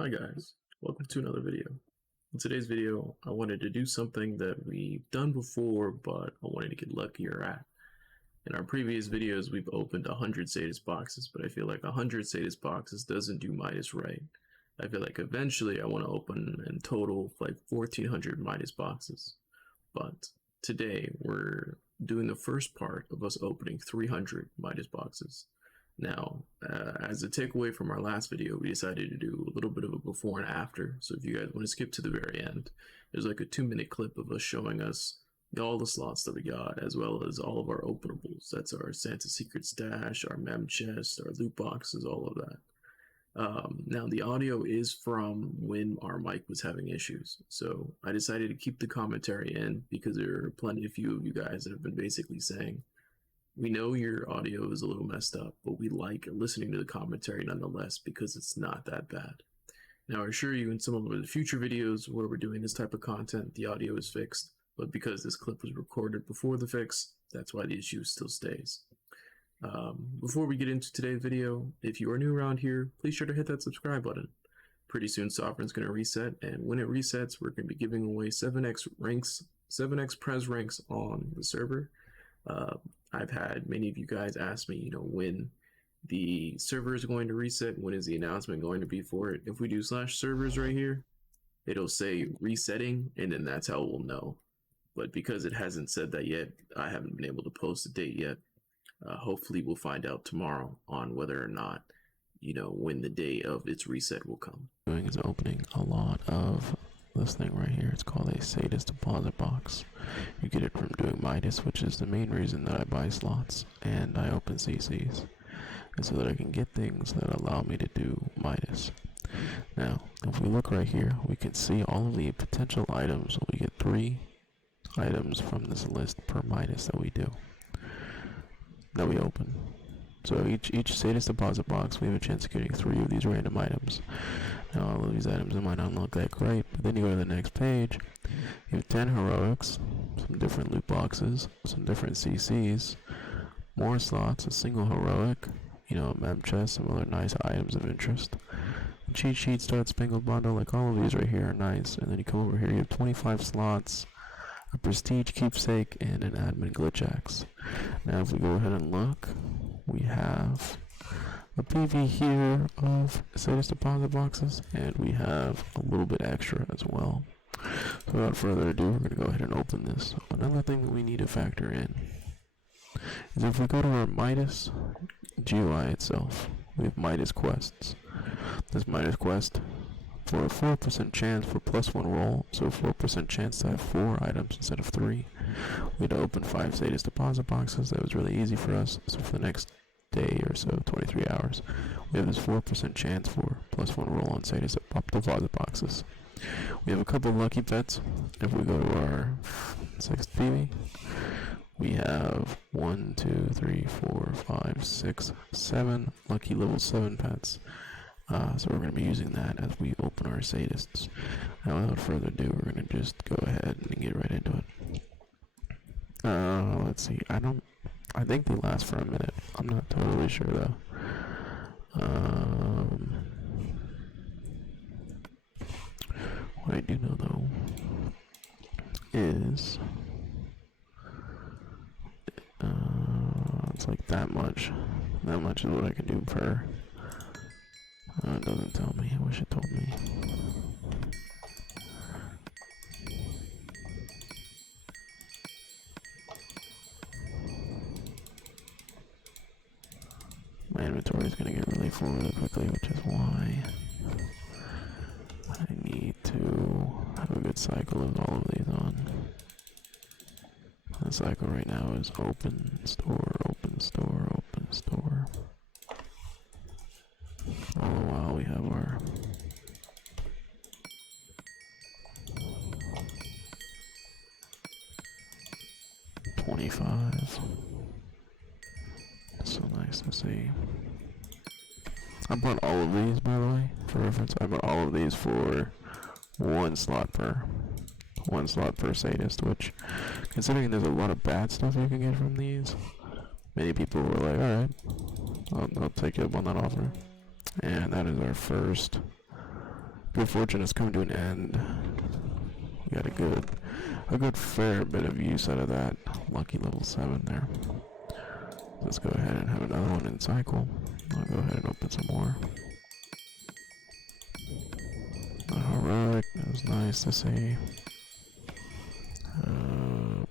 Hi guys, welcome to another video. In today's video, I wanted to do something that we've done before, but I wanted to get luckier at. In our previous videos, we've opened 100 Sadist boxes, but I feel like 100 Sadist boxes doesn't do Midas right. I feel like eventually I want to open in total like 1400 Midas boxes. But today, we're doing the first part of us opening 300 Midas boxes. Now, as a takeaway from our last video, we decided to do a little bit of a before and after. So if you guys want to skip to the very end, there's like a 2-minute clip of us showing us all the slots that we got, as well as all of our openables. That's our Santa Secret Stash, our mem chest, our loot boxes, all of that. Now, the audio is from when our mic was having issues. So I decided to keep the commentary in because there are plenty of few of you guys that have been basically saying, we know your audio is a little messed up, but we like listening to the commentary nonetheless because it's not that bad. Now, I assure you in some of the future videos where we're doing this type of content, the audio is fixed, but because this clip was recorded before the fix, that's why the issue still stays. Before we get into today's video, if you are new around here, please sure to hit that subscribe button. Pretty soon Sovereign's going to reset, and when it resets, we're going to be giving away 7x ranks, 7x Prez ranks on the server. I've had many of you guys ask me, when the server is going to reset, when is the announcement going to be for it. If we do /servers right here, it'll say resetting, and then that's how we'll know. But because it hasn't said that yet, I haven't been able to post a date yet. Hopefully we'll find out tomorrow on whether or not, when the day of its reset will come. Doing is opening a lot of this thing right here. It's called a Sadist deposit box. You get it from doing Midas, which is the main reason that I buy slots and I open CCs, and so that I can get things that allow me to do Midas. Now, if we look right here, we can see all of the potential items. We get 3 items from this list per Midas that we open. So each Sadist deposit box, we have a chance of getting 3 of these random items. Now, all of these items might not look that great, but then you go to the next page, you have 10 heroics, some different loot boxes, some different CCs, more slots, a single heroic, a mem chest, some other nice items of interest. The cheat sheet starts spangled bundle, like all of these right here are nice. And then you come over here, you have 25 slots, a prestige keepsake, and an admin glitch axe. Now if we go ahead and look, we have a PV here of Sadist deposit boxes, and we have a little bit extra as well. So without further ado, we're going to go ahead and open this. Another thing that we need to factor in is if we go to our Midas GUI itself, we have Midas quests. This Midas quest for a 4% chance for +1 roll, so 4% chance to have 4 items instead of 3. We had to open 5 Sadist deposit boxes. That was really easy for us. So for the next day or so, 23 hours, we have this 4% chance for +1 roll on Sadist deposit boxes. We have a couple lucky pets. If we go to our 6th PV, we have 1, 2, 3, 4, 5, 6, 7 lucky level 7 pets. So we're going to be using that as we open our Sadists. Now without further ado, we're going to just go ahead and get right into it. Let's see, I think they last for a minute. I'm not totally sure though. What I do know though is it's like that much. That much is what I can do per. It doesn't tell me. I wish it told me. My inventory is going to get really full really quickly, which is why I need to have a good cycle of all of these on. The cycle right now is open, store, open, store, open, store. All the while we have our $25. So nice to see. I bought all of these, by the way, for reference. I bought all of these for 1 slot per Sadist, which, considering there's a lot of bad stuff you can get from these, many people were like, alright, I'll take it up on that offer. And that is our first Good fortune has come to an end. We got a good fair bit of use out of that lucky level 7 there. Let's go ahead and have another one in cycle. I'll go ahead and open some more. Heroic, that was nice to see.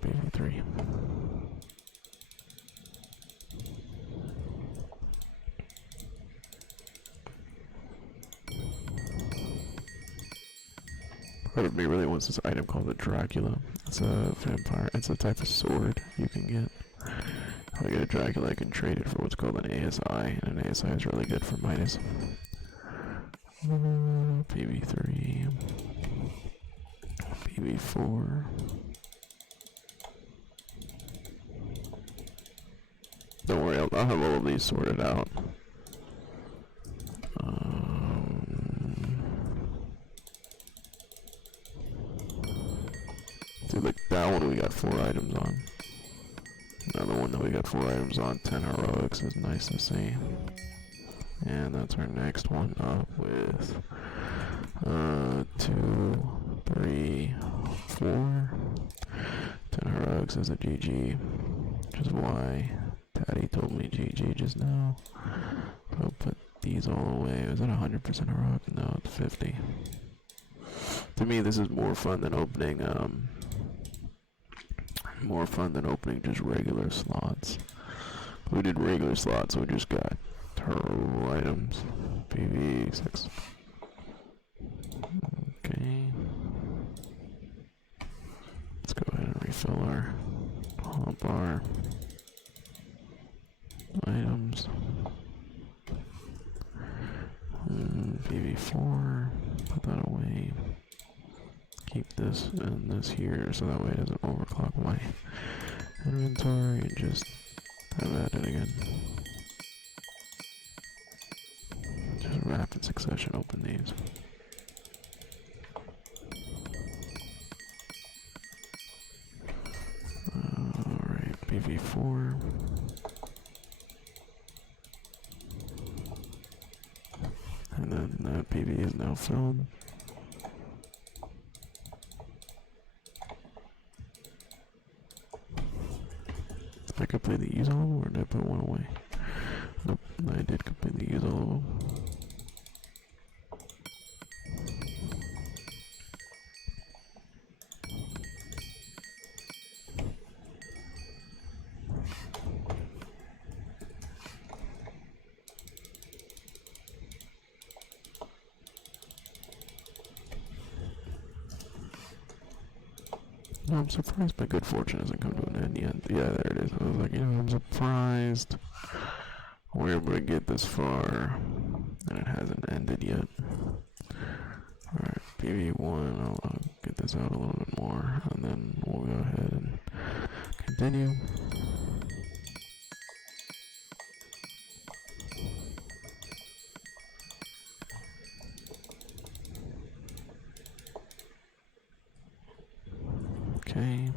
BV3. Part of me really wants this item called the Dracula. It's a vampire. It's a type of sword you can get. If I get a Dracula, I can trade it for what's called an ASI, and an ASI is really good for Midas. PV3, PV4. Don't worry, I'll have all of these sorted out. See, like that one we got 4 items on. Another one that we got 4 items on, 10 heroics is nice to see. And that's our next one up with 2, 3, 4. 10 heroics is a GG, which is why Daddy told me GG just now. So I'll put these all away. Is that 100% heroic? No, it's 50. To me, this is more fun than opening just regular slots. We did regular slots, so we just got turbo items. PV6. Okay. Let's go ahead and refill our bar items. PV4. Put that away. Keep this and this here so that way it doesn't overclock my inventory, and just have at it again. Just rapid succession open these. Alright, PV4. And then that PV is now filled. Did I completely use all of them, or did I put one away? Nope, I did completely use all of them. No, I'm surprised my good fortune hasn't come to an end yet. Yeah, there it is. I was like, I'm surprised we're able to get this far, and it hasn't ended yet. Alright, PV1, I'll get this out a little bit more, and then we'll go ahead and continue. Okay.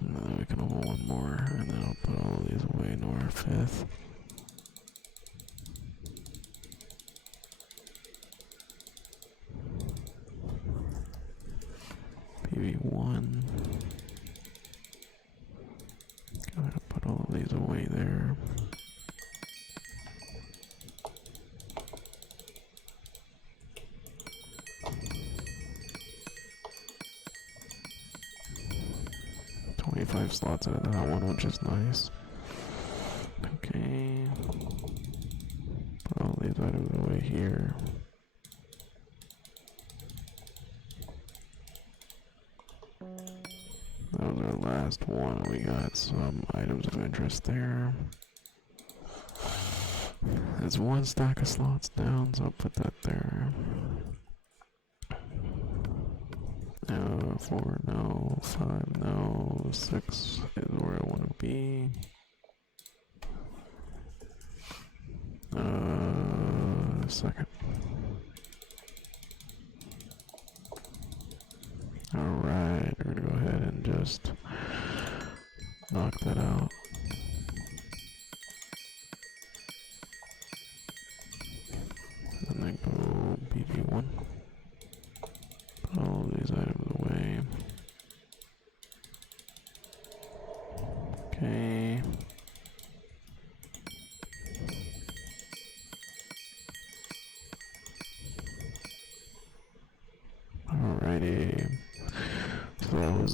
And then we can open one more, and then I'll put all of these away into our 5th. PV1. Gotta put all of these away there. Slots out of that one, which is nice. Okay. Put all these items away here. That was our last one. We got some items of interest there. There's one stack of slots down, so I'll put that there. 4, no. 5, no. 6 is where I want to be. Second. Alright, we're gonna go ahead and just knock that out. And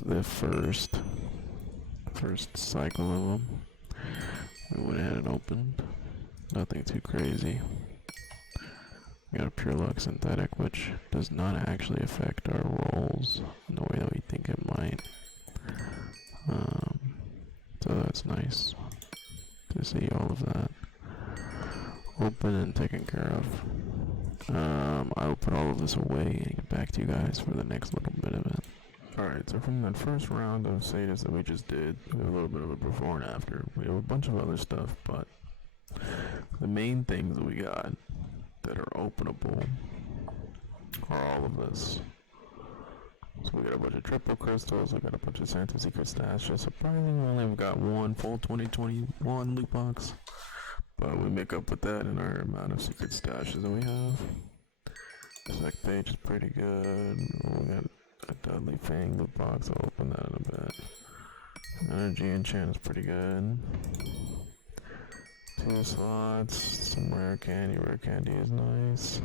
the first cycle of them. We went ahead and opened. Nothing too crazy. We got a pure luck synthetic, which does not actually affect our rolls in the way that we think it might. So that's nice to see all of that open and taken care of. I will put all of this away and get back to you guys for the next little bit of it. Alright, so from that first round of Sadist that we just did, we have a little bit of a before and after. We have a bunch of other stuff, but the main things that we got that are openable are all of this. So we got a bunch of triple crystals, we got a bunch of Santa Secret stashes. Surprisingly, we only got one full 2021 loot box, but we make up with that in our amount of secret stashes that we have. This next page is pretty good. We got a Dudley Fang loot box, I'll open that in a bit. Energy enchant is pretty good. 2 slots, some rare candy is nice.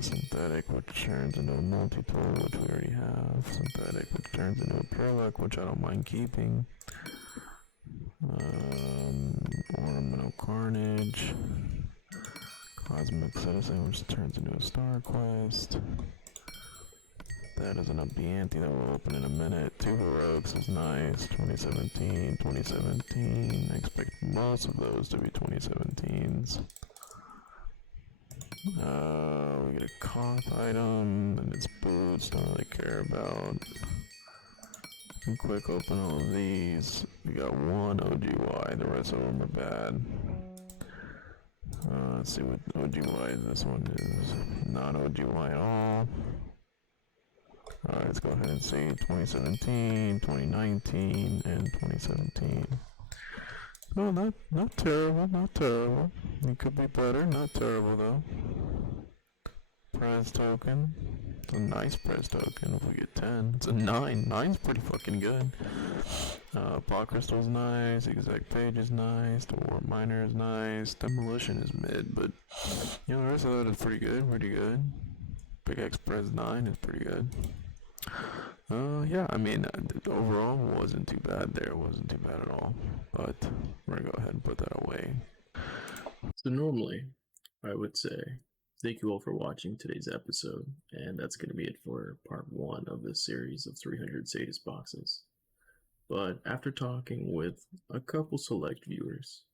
Synthetic, which turns into a multi-tool, which we already have. Synthetic, which turns into a pure luck, which I don't mind keeping. Ornamental Carnage. Cosmic Citizen, which turns into a Star Quest. That is an Ante that we'll open in a minute. 2 Heroics is nice. 2017. I expect most of those to be 2017s. We get a Koth item, and it's boots, don't really care about. And quick open all of these. We got 1 OGY, the rest of them are bad. Let's see what OGY this one is. Not OGY at all. Alright, let's go ahead and see 2017, 2019, and 2017. No, not terrible. It could be better, not terrible though. Prez token. It's a nice prez token if we get 10. It's a 9. 9's pretty fucking good. Pot Crystal's nice, Exact Page is nice, the Warp Miner is nice, Demolition is mid, but you know, the rest of that is pretty good. Big X Prez 9 is pretty good. Yeah, I mean, overall wasn't too bad there, wasn't too bad at all, but we're gonna go ahead and put that away. So normally, I would say, thank you all for watching today's episode, and that's going to be it for part 1 of this series of 300 Sadist boxes. But after talking with a couple select viewers,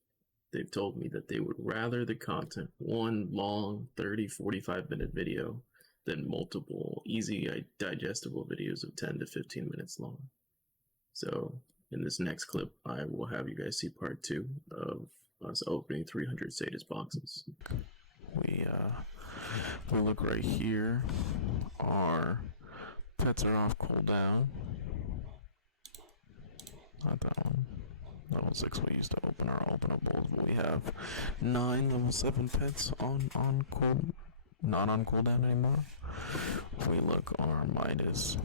they've told me that they would rather the content one long 30-45 minute video than multiple easy digestible videos of 10 to 15 minutes long. So in this next clip, I will have you guys see part 2 of us opening 300 Sadist boxes. We look right here. Our pets are off cooldown. Not that one. Level 6 we used to open our openables, but we have 9 level 7 pets not on cooldown anymore. If we look on our Midas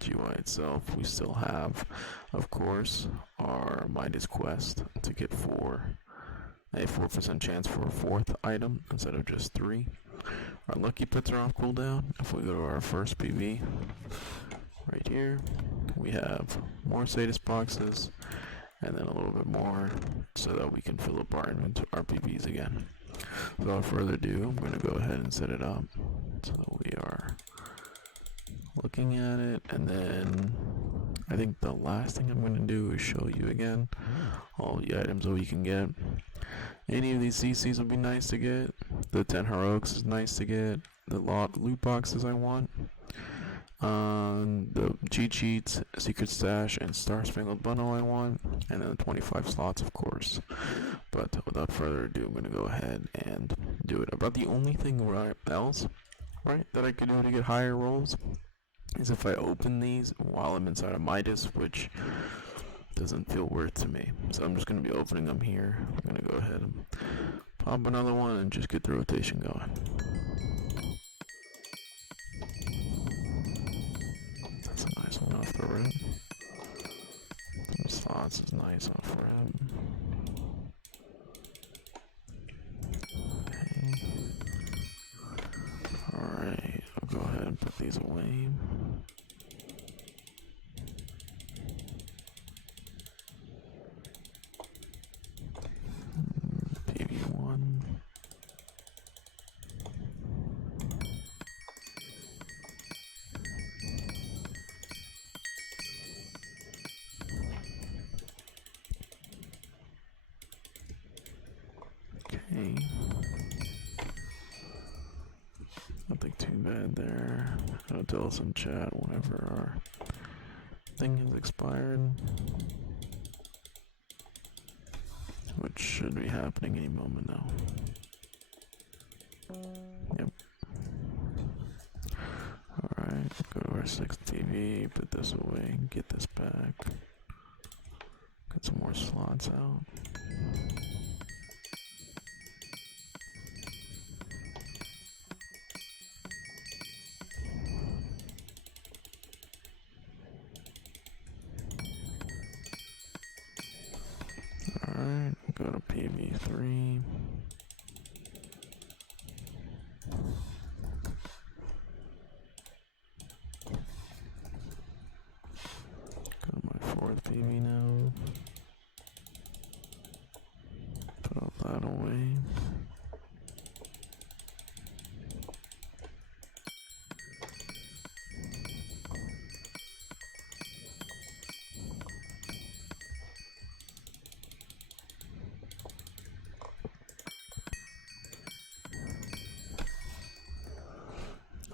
GUI itself, we still have, of course, our Midas quest to get a 4% chance for a 4th item instead of just 3. Our lucky pets are off cooldown. If we go to our first PV, right here, we have more Sadist boxes, and then a little bit more so that we can fill up our PVs again. So without further ado, I'm going to go ahead and set it up so that we are looking at it, and then I think the last thing I'm going to do is show you again all the items that we can get. Any of these CCs would be nice to get. The 10 heroics is nice to get. The loot boxes I want. The cheat sheets, secret stash, and Star Spangled Bundle I want, and then the 25 slots, of course. But without further ado, I'm gonna go ahead and do it. About the only thing else, right, that I could do to get higher rolls is if I open these while I'm inside of Midas, which doesn't feel worth to me. So I'm just gonna be opening them here. I'm gonna go ahead and pop another one and just get the rotation going. That's a nice one off the rip. Some slots is nice off rip. Okay. Alright, I'll go ahead and put these away. bad there. It'll tell us in chat whenever our thing has expired, which should be happening any moment now. Yep. Alright, go to our 6th TV, put this away, get this back. Get some more slots out. Alright, go to PV3. Go to my 4th PV now. Put all that away.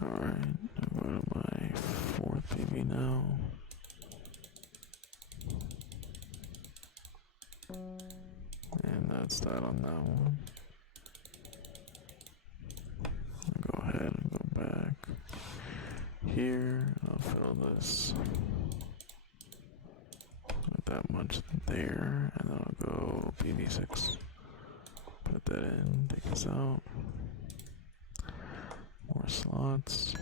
Alright, I'll go to my 4th PV now. And that's that on that one. I'll go ahead and go back here. I'll fill this with that much there, and then I'll go PV6. Put that in, take this out. More slots.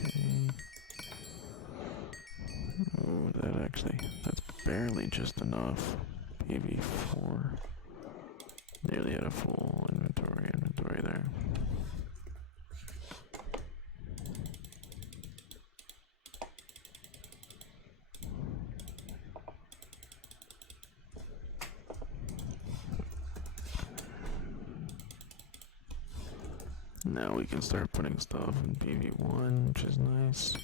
Okay. Oh, that's barely just enough. PV4. Nearly at a full inventory there. Now we can start putting stuff in PV1, which is nice.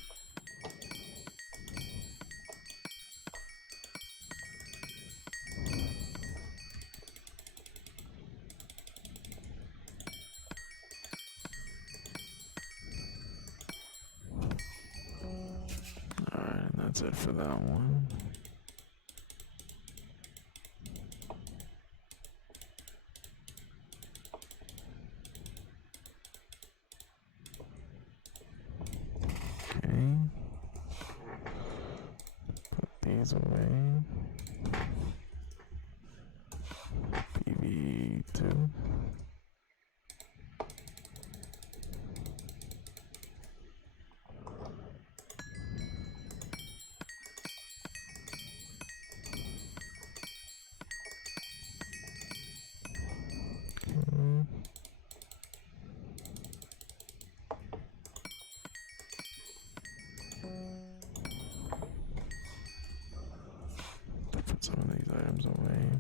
Alright, that's it for that one. Okay. Put these away. PV2. Put some of these items away.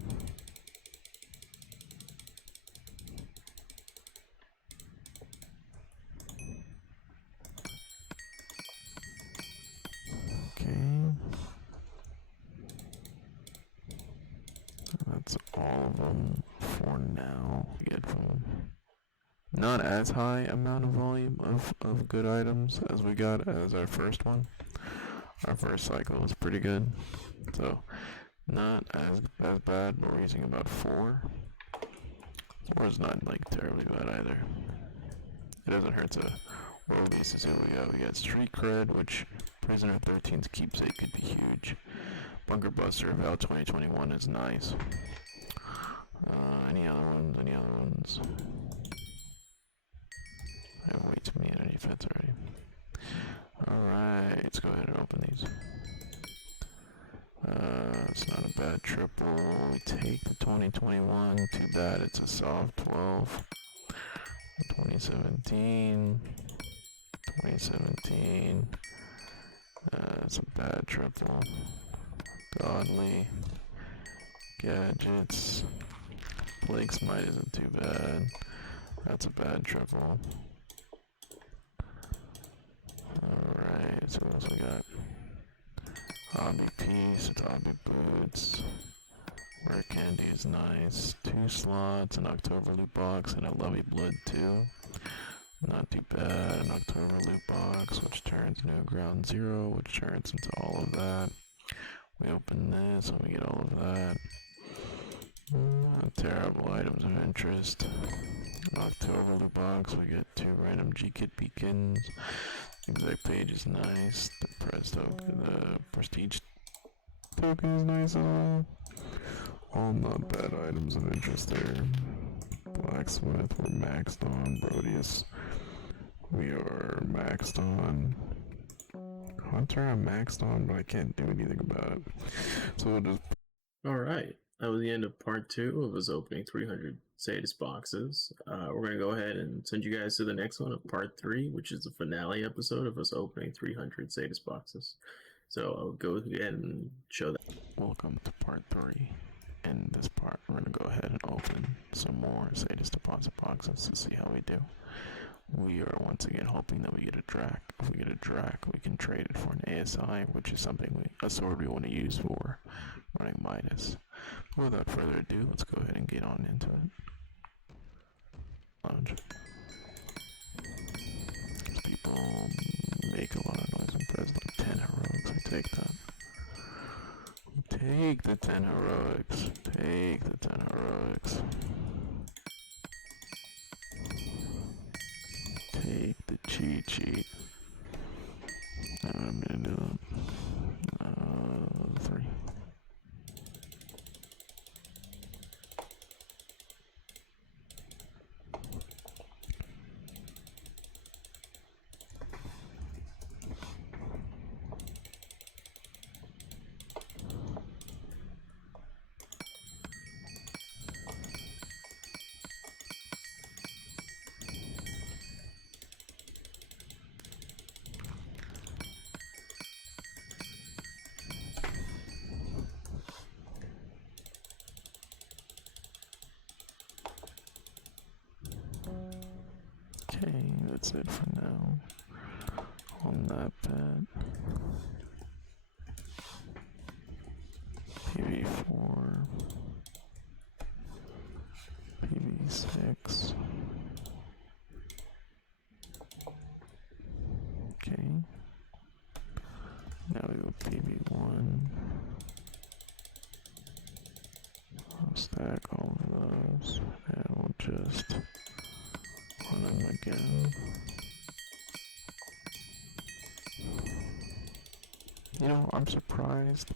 Okay. That's all of them for now. We get from not as high amount of volume of good items as we got as our first one. Our first cycle was pretty good. So not as bad, but we're using about 4. 4 is not like terribly bad either. It doesn't hurt to roll these to see what we got. We got Street Cred, which Prisoner 13's keepsake could be huge. Bunker Buster, Val 2021 is nice. Any other ones? I have way too many energy fits already. Alright, let's go ahead and open these. It's not a bad triple. We take the 2021. Too bad it's a soft 12. 2017. It's a bad triple. Godly. Gadgets. Blake's Might isn't too bad. That's a bad triple. Alright, Alright, so what else we got? Hobby piece, it's hobby boots. Rare candy is nice. 2 slots, an October loot box, and a Lovey Blood too. Not too bad. An October loot box, which turns into a ground zero, which turns into all of that. We open this and we get all of that. Not terrible items of interest. An October loot box, we get 2 random G-Kit beacons. Exact page is nice. The prestige token is nice as well. All not bad items of interest there. Blacksmith, we're maxed on. Brodius, we are maxed on. Hunter, I'm maxed on, but I can't do anything about it. So we'll just. Alright, that was the end of part 2 of us opening 300 Sadist boxes. We're going to go ahead and send you guys to the next one of part 3, which is the finale episode of us opening 300 Sadist boxes. So I'll go ahead and show that. Welcome to part 3. In this part, we're going to go ahead and open some more Sadist deposit boxes to see how we do. We are once again hoping that we get a Drac. If we get a Drac, we can trade it for an ASI, which is a sword we want to use for running Midas. Without further ado, let's go ahead and get on into it. Lounge. These people make a lot of noise and press like 10 heroics. I take that. Take the 10 heroics. Take the 10 heroics. Take the cheat sheet. I'm gonna do that. 3. Okay, that's it for now. On that bet. PV4. PV6. Okay. Now we go PV1. I'll stack all of those and we'll just run them again. You know, I'm surprised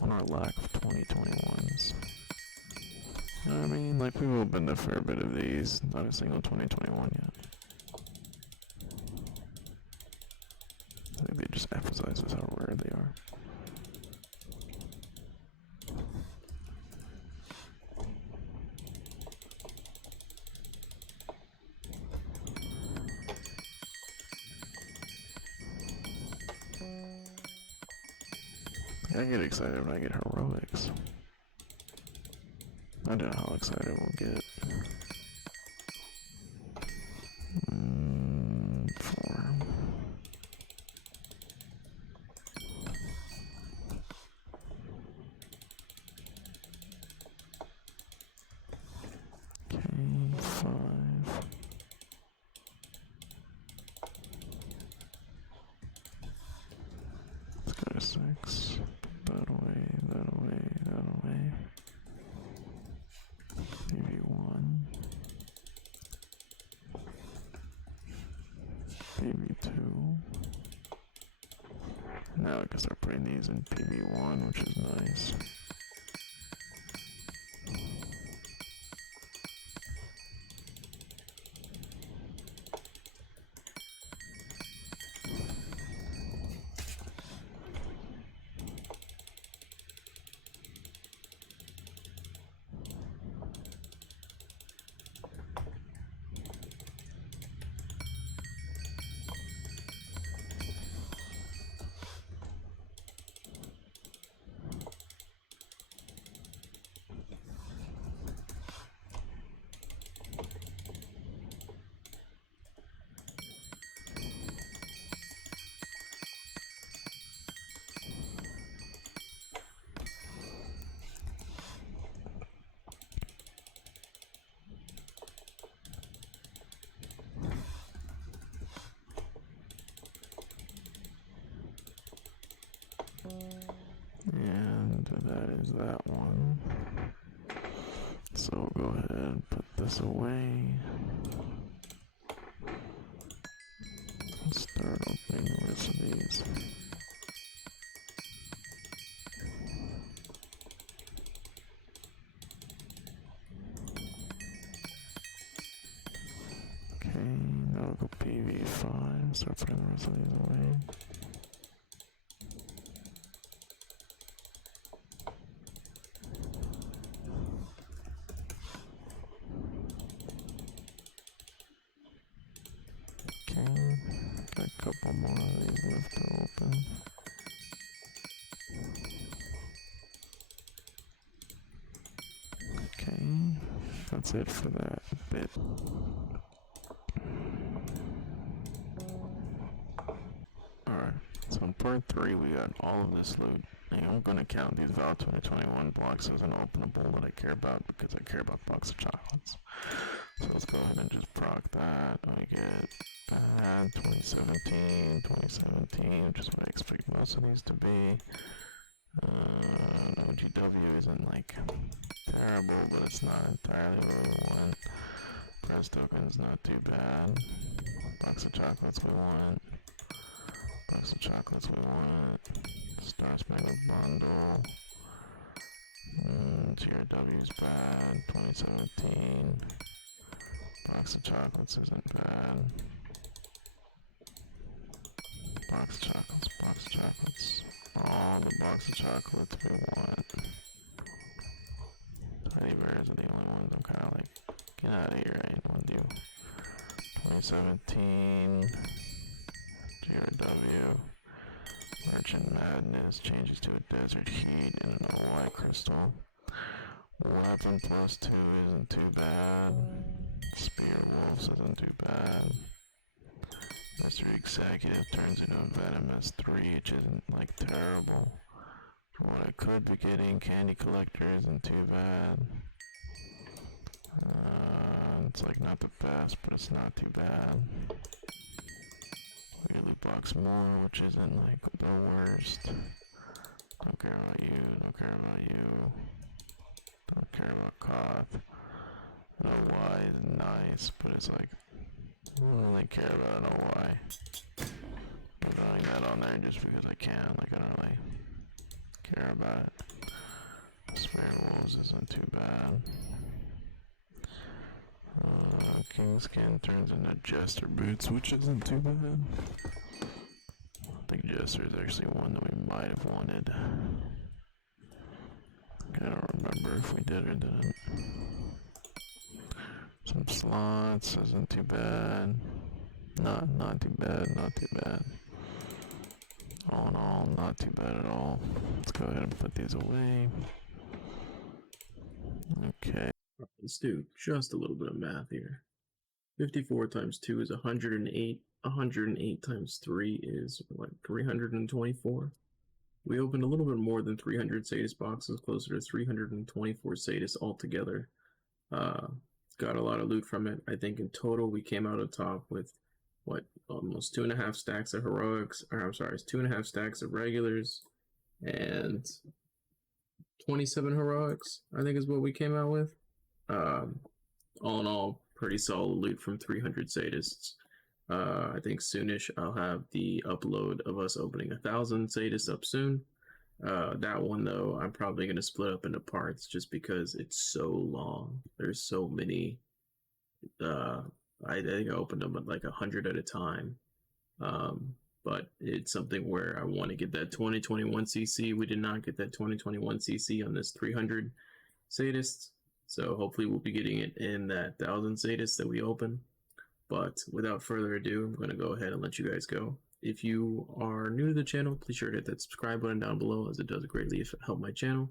on our lack of 2021s. You know what I mean? Like, we've opened a fair bit of these, not a single 2021 yet. I think they just emphasizes how rare they are. I get excited when I get heroics. I don't know how excited we'll get. 4. Okay, 5. Let's go to 6. That away, that away, that away. Maybe 1. Maybe 2. Now I can start putting these in PB1, which is nice. use that one. So go ahead and put this away. Start opening the rest of these. Okay, now we'll go PV5, start putting the rest of these away. Okay, got a couple more of these left to open. Okay, that's it for that bit. Alright, so in part 3 we got all of this loot. And I'm going to count these Val 2021 blocks as an openable that I care about because I care about box of chocolates. So let's go ahead and just proc that. We get bad 2017, which is what I expect most of these to be. No, GW isn't like terrible, but it's not entirely what we want. Press token's not too bad. Box of chocolates we want. Box of chocolates we want. Star Spangled Bundle. GRW's bad. 2017. Box of chocolates isn't bad. Box of chocolates, box of chocolates. All the box of chocolates we want. Teddy bears are the only ones I'm kind of like, get out of here, I ain't want to do. 2017. GRW. Merchant Madness changes to a Desert Heat and an OY Crystal. Weapon plus 2 isn't too bad. Spear Wolves isn't too bad. Mr. Executive turns into a Venomous 3, which isn't like terrible. For what I could be getting, Candy Collector isn't too bad. It's like not the best, but it's not too bad. Loot box more, which isn't like the worst. Don't care about you, don't care about you. Don't care about Koth. No Y is nice, but it's like, I don't really care about an OY. I'm throwing that on there just because I can, like I don't really care about it. Spare Wolves isn't too bad. Kingskin turns into Jester Boots, which isn't too bad. I think Jester is actually one that we might have wanted. I don't remember if we did or didn't. Some slots isn't too bad. Not too bad, not too bad. All in all, not too bad at all. Let's go ahead and put these away. Okay. Let's do just a little bit of math here. 54 times 2 is 108. 108 times 3 is what, 324? We opened a little bit more than 300 Sadist boxes, closer to 324 Sadist altogether. Got a lot of loot from it. I think in total we came out on top with what, almost 2.5 stacks of heroics, or I'm sorry, it's 2.5 stacks of regulars and 27 heroics, I think is what we came out with. All in all, pretty solid loot from 300 Sadists. I think soonish I'll have the upload of us opening 1,000 Sadists up soon. That one though, I'm probably going to split up into parts just because it's so long. There's so many. I think I opened them at like 100 at a time. But it's something where I want to get that 2021 CC. We did not get that 2021 CC on this 300 Sadists. So hopefully we'll be getting it in that 1,000 Sadists that we open. But without further ado, I'm going to go ahead and let you guys go. If you are new to the channel, please sure to hit that subscribe button down below, as it does greatly help my channel.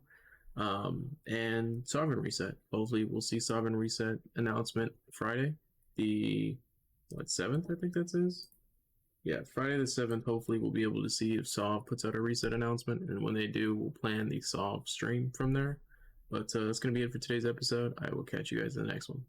And Sovereign Reset. Hopefully we'll see Sovereign Reset announcement Friday, the 7th, I think that is. Yeah, Friday the 7th, hopefully we'll be able to see if Sov puts out a reset announcement, and when they do, we'll plan the Sov stream from there. But that's going to be it for today's episode. I will catch you guys in the next one.